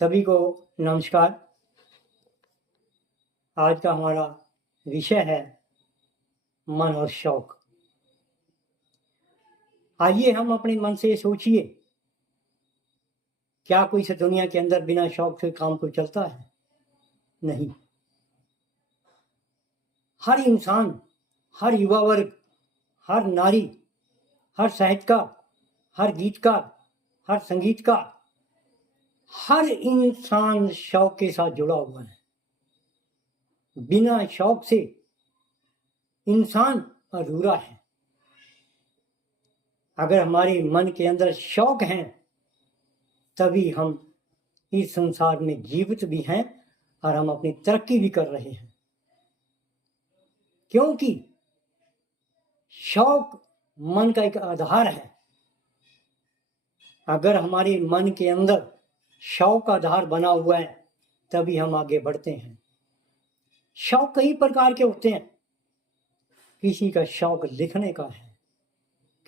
सभी को नमस्कार। आज का हमारा विषय है मन और शौक। आइए हम अपने मन से सोचिए, क्या कोई इस दुनिया के अंदर बिना शौक से काम को चलता है? नहीं। हर इंसान, हर युवा वर्ग, हर नारी, हर साहित्यकार, हर गीतकार, हर संगीतकार, हर इंसान शौक के साथ जुड़ा हुआ है। बिना शौक से इंसान अधूरा है। अगर हमारे मन के अंदर शौक हैं तभी हम इस संसार में जीवित भी हैं और हम अपनी तरक्की भी कर रहे हैं, क्योंकि शौक मन का एक आधार है। अगर हमारे मन के अंदर शौक का आधार बना हुआ है तभी हम आगे बढ़ते हैं। शौक कई प्रकार के होते हैं। किसी का शौक लिखने का है,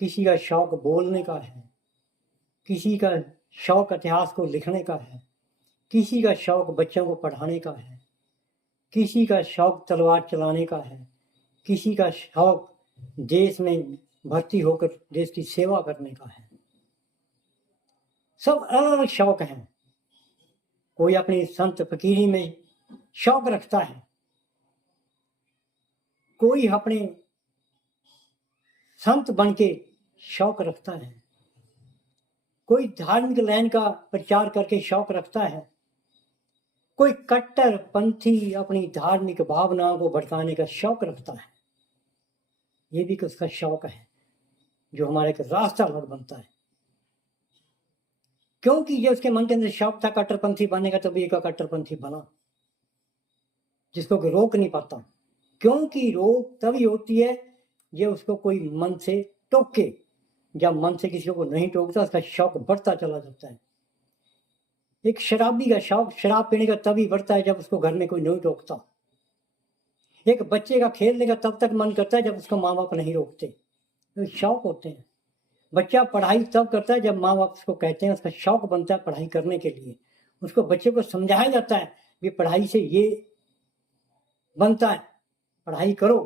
किसी का शौक बोलने का है, किसी का शौक इतिहास को लिखने का है, किसी का शौक बच्चों को पढ़ाने का है, किसी का शौक तलवार चलाने का है, किसी का शौक देश में भर्ती होकर देश की सेवा करने का है। सब अलग अलग शौक हैं। कोई अपनी संत फकीरी में शौक रखता है, कोई अपने संत बन के शौक रखता है, कोई धार्मिक लाइन का प्रचार करके शौक रखता है, कोई कट्टर पंथी अपनी धार्मिक भावनाओं को भड़काने का शौक रखता है। ये भी उसका शौक है जो हमारे एक रास्ता बनता है। क्योंकि ये उसके मन के अंदर शौक था कट्टरपंथी बनने का, तभी एक कट्टरपंथी बना, जिसको रोक नहीं पाता। क्योंकि रोक तभी होती है ये उसको कोई मन से टोके। जब मन से किसी को नहीं टोकता उसका शौक बढ़ता चला जाता है। एक शराबी का शौक शराब पीने का तभी बढ़ता है जब उसको घर में कोई नहीं टोकता। एक बच्चे का खेलने का तब तक मन करता है जब उसको माँ बाप नहीं रोकते। तो शौक होते हैं। बच्चा पढ़ाई तब करता है जब माँ बाप उसको कहते हैं, उसका शौक बनता है पढ़ाई करने के लिए। उसको बच्चे को समझाया जाता है कि पढ़ाई से ये बनता है, पढ़ाई करो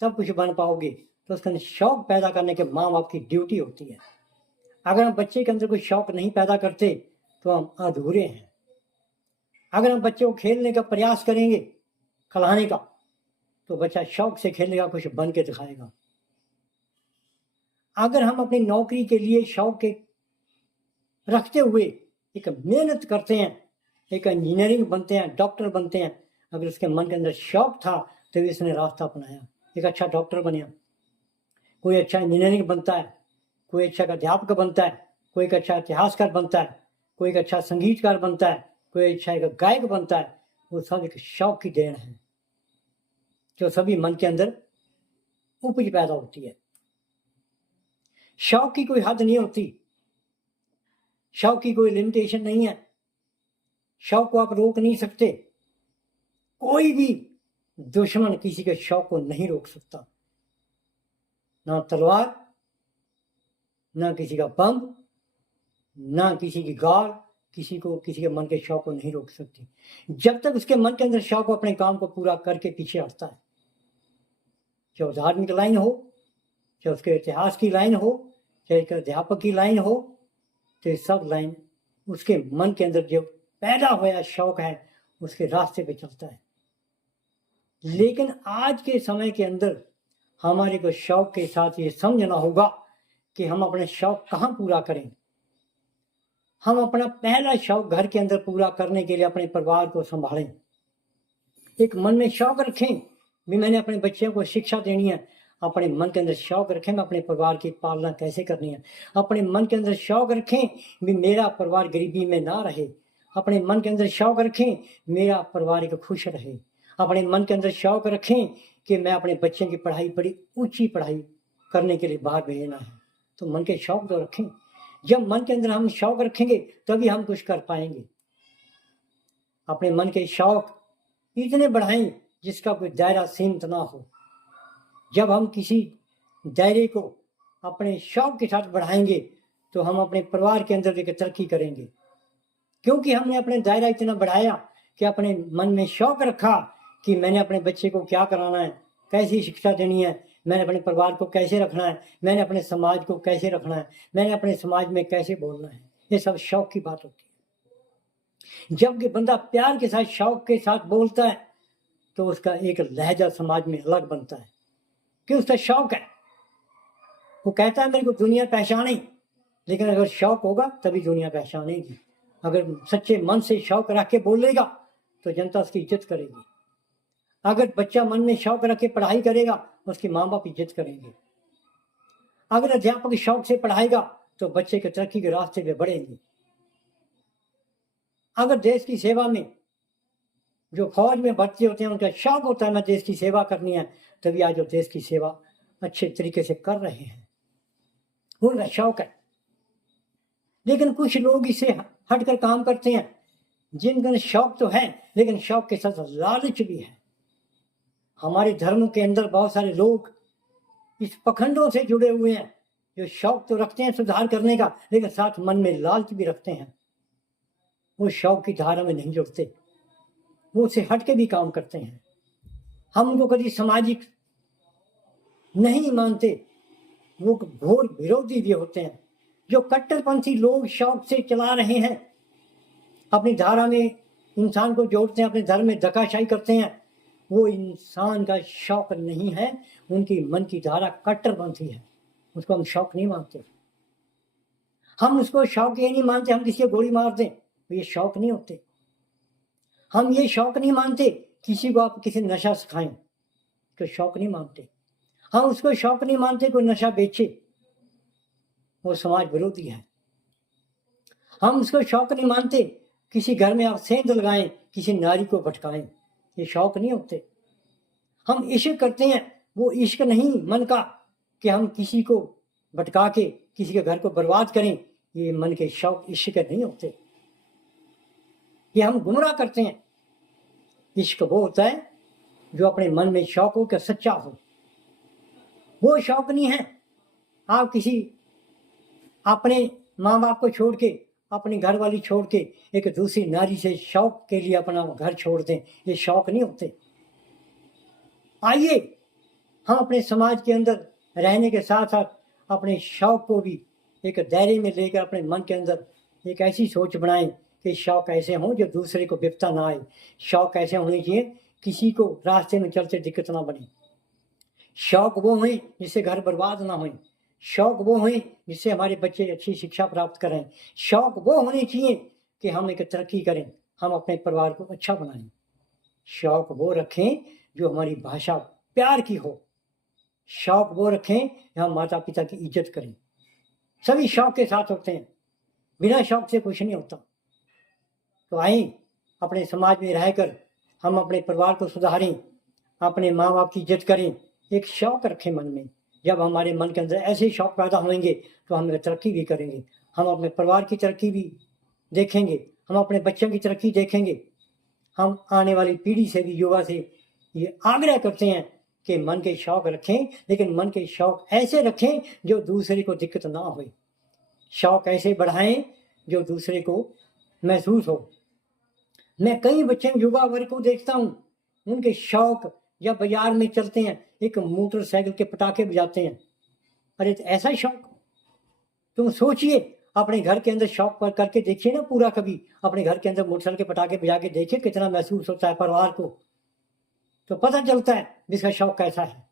तब कुछ बन पाओगे। तो उसके अंदर शौक पैदा करने के माँ बाप की ड्यूटी होती है। अगर हम बच्चे के अंदर कोई शौक नहीं पैदा करते तो हम अधूरे हैं। अगर हम बच्चे को खेलने का प्रयास करेंगे, खिलाने का, तो बच्चा शौक से खेलेगा, कुछ बन के दिखाएगा। अगर हम अपनी नौकरी के लिए शौक के रखते हुए एक मेहनत करते हैं, एक इंजीनियरिंग बनते हैं, डॉक्टर बनते हैं, अगर उसके मन के अंदर शौक था तो इसने रास्ता अपनाया, एक अच्छा डॉक्टर बना, कोई अच्छा इंजीनियरिंग बनता है, कोई अच्छा अध्यापक बनता है, कोई एक अच्छा इतिहासकार बनता है, कोई एक अच्छा संगीतकार बनता है, कोई अच्छा एक गायक बनता है। वो सब एक शौक की देन है जो सभी मन के अंदर उपज पैदा होती है। शौक की कोई हद नहीं होती, शौक की कोई लिमिटेशन नहीं है। शौक को आप रोक नहीं सकते। कोई भी दुश्मन किसी के शौक को नहीं रोक सकता। ना तलवार, ना किसी का बम, ना किसी की गाल किसी के मन के शौक को नहीं रोक सकती। जब तक उसके मन के अंदर शौक अपने काम को पूरा करके पीछे हटता है, चाहे धार्मिक लाइन हो, चाहे उसके इतिहास की लाइन हो, चाहे एक अध्यापक की लाइन हो, तो ये सब लाइन उसके मन के अंदर जो पैदा हुआ शौक है उसके रास्ते पे चलता है। लेकिन आज के समय के अंदर हमारे को शौक के साथ ये समझना होगा कि हम अपने शौक कहाँ पूरा करें। हम अपना पहला शौक घर के अंदर पूरा करने के लिए अपने परिवार को संभालें। एक मन में शौक रखें भी मैंने अपने बच्चों को शिक्षा देनी है। अपने मन के अंदर शौक रखें मैं अपने परिवार की पालना कैसे करनी है। अपने मन के अंदर शौक रखें भी मेरा परिवार गरीबी में ना रहे। अपने मन के अंदर शौक रखें मेरा परिवार एक खुश रहे। अपने मन के अंदर शौक रखें कि मैं अपने बच्चे की पढ़ाई बड़ी ऊंची पढ़ाई करने के लिए बाहर भेजना है। तो मन के शौक तो रखें। जब मन के अंदर हम शौक रखेंगे तभी हम कुछ कर पाएंगे। अपने मन के शौक इतने बढ़ाएं जिसका कोई दायरा सीमित ना हो। जब हम किसी दायरे को अपने शौक के साथ बढ़ाएंगे तो हम अपने परिवार के अंदर एक तरक्की करेंगे। क्योंकि हमने अपने दायरा इतना बढ़ाया कि अपने मन में शौक रखा कि मैंने अपने बच्चे को क्या कराना है, कैसी शिक्षा देनी है, मैंने अपने परिवार को कैसे रखना है, मैंने अपने समाज को कैसे रखना है, मैंने अपने समाज में कैसे बोलना है। ये सब शौक की बात होती है। जबकि बंदा प्यार के साथ, शौक के साथ बोलता है तो उसका एक लहजा समाज में अलग बनता है कि उसका शौक है। वो कहता है मेरे को दुनिया पहचाने, लेकिन अगर शौक होगा तभी दुनिया पहचानेगी। अगर सच्चे मन से शौक रख के बोलेगा तो जनता उसकी इज्जत करेगी। अगर बच्चा मन में शौक रख के पढ़ाई करेगा, उसके माँ बाप इज्जत करेंगे। अगर अध्यापक शौक से पढ़ाएगा तो बच्चे के तरक्की के रास्ते पे बढ़ेंगे। अगर देश की सेवा में, जो फौज में भर्ती होते हैं, उनका शौक होता है मैं देश की सेवा करनी है, तभी आज वो देश की सेवा अच्छे तरीके से कर रहे हैं, उनका शौक है। लेकिन कुछ लोग इससे हटकर काम करते हैं, जिनका शौक तो है लेकिन शौक के साथ लालच भी है। हमारे धर्म के अंदर बहुत सारे लोग इस पखंडों से जुड़े हुए हैं, जो शौक तो रखते हैं सुधार करने का, लेकिन साथ मन में लालच भी रखते हैं। वो शौक की धारा में नहीं जुड़ते, वो उससे हट के भी काम करते हैं। हम उनको कभी सामाजिक नहीं मानते, वो घोर विरोधी भी होते हैं। जो कट्टरपंथी लोग शौक से चला रहे हैं, अपनी धारा में इंसान को जोड़ते हैं, अपने धर्म में धक्काशाही करते हैं, वो इंसान का शौक नहीं है, उनकी मन की धारा कट्टरपंथी है। उसको हम शौक नहीं मानते। हम उसको शौक ये नहीं मानते हम किसी को गोली मार दें, ये शौक नहीं होते। हम ये शौक नहीं मानते किसी को आप किसी नशा सिखाएं, तो शौक नहीं मानते। हम उसको शौक नहीं मानते कोई नशा बेचे, वो समाज विरोधी है। हम उसको शौक नहीं मानते किसी घर में आप सेंध लगाएं, किसी नारी को भटकाएं, ये शौक नहीं होते। हम इश्क करते हैं, वो इश्क नहीं मन का कि हम किसी को भटका के किसी के घर को बर्बाद करें, ये मन के शौक इश्क नहीं होते। ये हम गुमराह करते हैं। इश्क वो होता है जो अपने मन में शौक हो कि सच्चा हो। वो शौक नहीं है आप किसी अपने माँ बाप को छोड़ के, अपनी घर वाली छोड़ के एक दूसरी नारी से शौक के लिए अपना घर छोड़ दें, ये शौक नहीं होते। आइए हम अपने समाज के अंदर रहने के साथ साथ अपने शौक को भी एक दायरे में लेकर अपने मन के अंदर एक ऐसी सोच बनाएं कि शौक ऐसे हों जो दूसरे को विपता ना आए। शौक ऐसे होने चाहिए किसी को रास्ते में चलते दिक्कत ना बने। शौक वो हों जिससे घर बर्बाद ना हों। शौक वो हों जिससे हमारे बच्चे अच्छी शिक्षा प्राप्त करें। शौक वो होने चाहिए कि हम एक तरक्की करें, हम अपने परिवार को अच्छा बनाएं। शौक वो रखें जो हमारी भाषा प्यार की हो। शौक वो रखें कि हम माता पिता की इज्जत करें। सभी शौक के साथ होते हैं, बिना शौक से कुछ नहीं होता। तो आए अपने समाज में रहकर हम अपने परिवार को सुधारें, अपने माँ बाप की इज्जत करें, एक शौक रखें मन में। जब हमारे मन के अंदर ऐसे शौक पैदा होंगे तो हम तरक्की भी करेंगे, हम अपने परिवार की तरक्की भी देखेंगे, हम अपने बच्चों की तरक्की देखेंगे। हम आने वाली पीढ़ी से भी, युवा से ये आग्रह करते हैं कि मन के शौक रखें, लेकिन मन के शौक ऐसे रखें जो दूसरे को दिक्कत ना हो। शौक ऐसे बढ़ाएं जो दूसरे को महसूस हो। मैं कई बच्चे युवा वर्ग को देखता हूँ, उनके शौक या बाजार में चलते हैं एक मोटरसाइकिल के पटाखे बजाते हैं। अरे तो ऐसा शौक, तुम सोचिए अपने घर के अंदर शौक पर करके देखिए ना पूरा, कभी अपने घर के अंदर मोटरसाइकिल के पटाखे बजा के देखिए कितना महसूस होता है परिवार को, तो पता चलता है जिसका शौक कैसा है।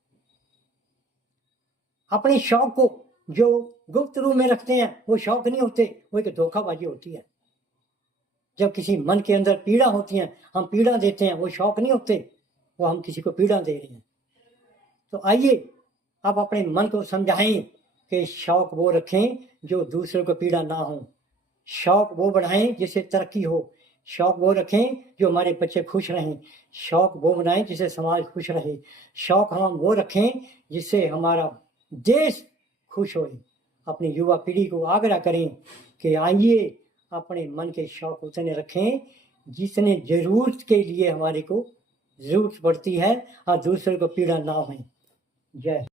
अपने शौक को जो गुप्त रूप में रखते हैं वो शौक नहीं होते, वो एक धोखाबाजी होती है। जब किसी मन के अंदर पीड़ा होती है, हम पीड़ा देते हैं, वो शौक नहीं होते, वो हम किसी को पीड़ा दे रहे हैं। तो आइए आप अपने मन को समझाएं कि शौक वो रखें जो दूसरे को पीड़ा ना हो। शौक वो बढ़ाएं जिससे तरक्की हो। शौक वो रखें जो हमारे बच्चे खुश रहें। शौक वो बनाएं जिससे समाज खुश रहे। शौक हम वो रखें जिससे हमारा देश खुश होए। अपनी युवा पीढ़ी को आग्रह करें कि आइए अपने मन के शौक उतने रखें जितने जरूरत के लिए हमारे को जरूरत पड़ती है और दूसरे को पीड़ा ना हो। जय